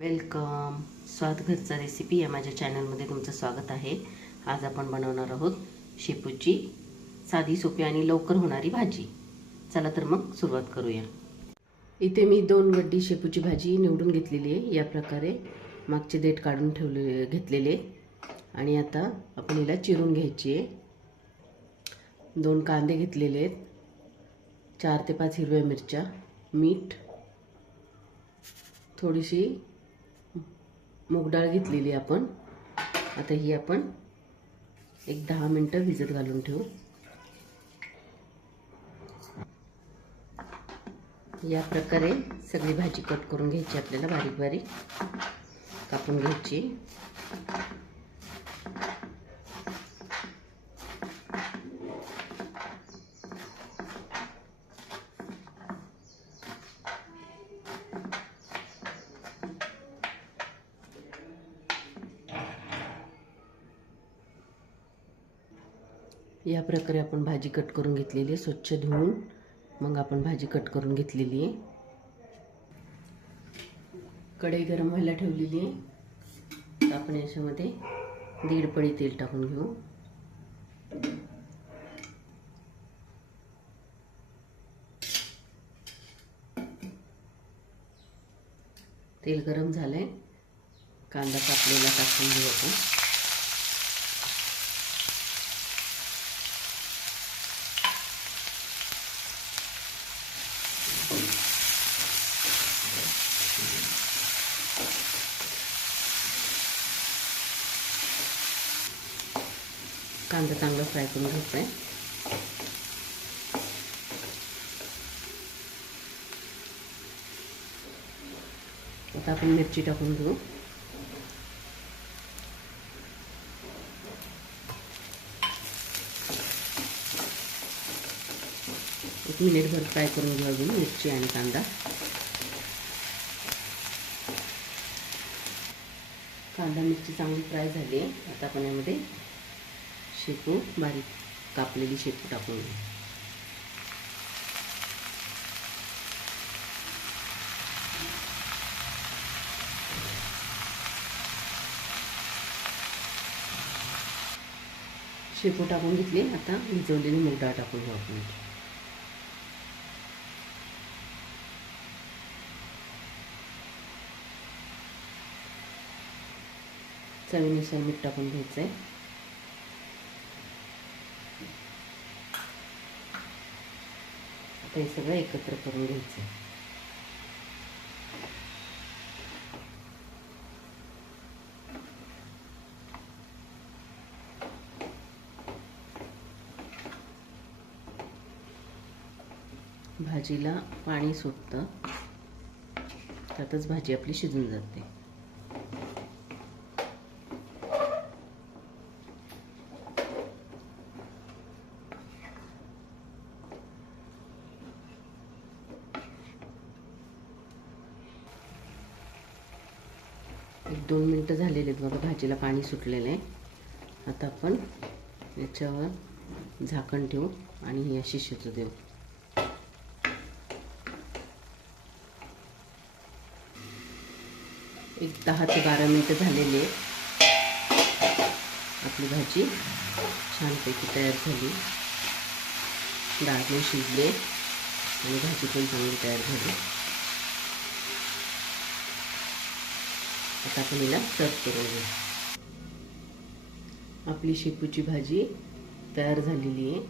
Welcome. स्वाद घरचा recipe या माझ्या चॅनलमध्ये तुमचं स्वागत आहे. आज आपण बनवणार आहोत शेपूची साधी सोपी आणि लवकर होणारी भाजी. चला तर मग सुरुवात करूया. इथे मी 2 गड्डी शेपूची भाजी निवडून घेतलेली आहे. या प्रकारे मागचे देठ काढून घेतलेले आणि आता आपण हिला चिरून घ्यायची आहे. 2 कांदे घेतलेले आहेत, 4 ते 5 हिरव्या मिरच्या, मीठ, थोडीशी मूग डाळ घेतलेली आपण. आता ही आपण एक 10 मिनिटं भिजत घालून ठेवू. या प्रकारे सगळी भाजी कट करून घ्यायची, आपल्याला बारीक बारीक कापून घ्यायची. या प्रकारे आपण भाजी कट करून घेतलेली आहे. स्वच्छ धुवून मग आपण भाजी कट करून घेतलेली आहे. कढई गरम व्हायला ठेवलेली आहे. तर आपण याच्यामध्ये 1.5 पळी तेल टाकून घेऊ. तेल गरम झालंय. कांदा कापलेला टाकून घेऊ आपण. कांदा चांगला फ्राय करून घ्यायचा आहे. आता आपण मिरची टाकून घेऊ. एक मिनिटभर फ्राय करून घेऊ अजून मिरची आणि कांदा. कांदा मिरची चांगली फ्राय झाली आहे. आता आपण यामध्ये शेपू, बारीक कापलेली शेपू टाकून घेऊ. शेपू टाकून घेतली. आता भिजवलेली मूग डाळ टाकून घेऊ आपण. चवीनुसार मीठ टाकून घ्यायचं आहे. आता हे सगळं एकत्र करून घ्यायचं. भाजीला पाणी सुटतं, त्यातच भाजी आपली शिजून जाते. एक 2 मिनिटं झालेले आहेत बघा. भाजीला पाणी सुटलेलं आहे. आता आपण याच्यावर झाकण ठेवू आणि ही अशी शिजू देऊ. एक 10 ते 12 मिनिटं झालेली आहे. आपली भाजी छानपैकी तयार झाली. डाळ पण शिजले आणि भाजी पण चांगली तयार झाली. आता आपण हिला सर्व करून घेऊ. आपली शेपूची भाजी तयार झालेली आहे.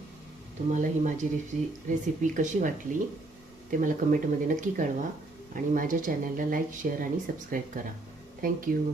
तुम्हाला ही माझी रेसिपी कशी वाटली ते मला कमेंटमध्ये नक्की कळवा आणि माझ्या चॅनलला लाईक, शेअर आणि सबस्क्राईब करा. थँक्यू.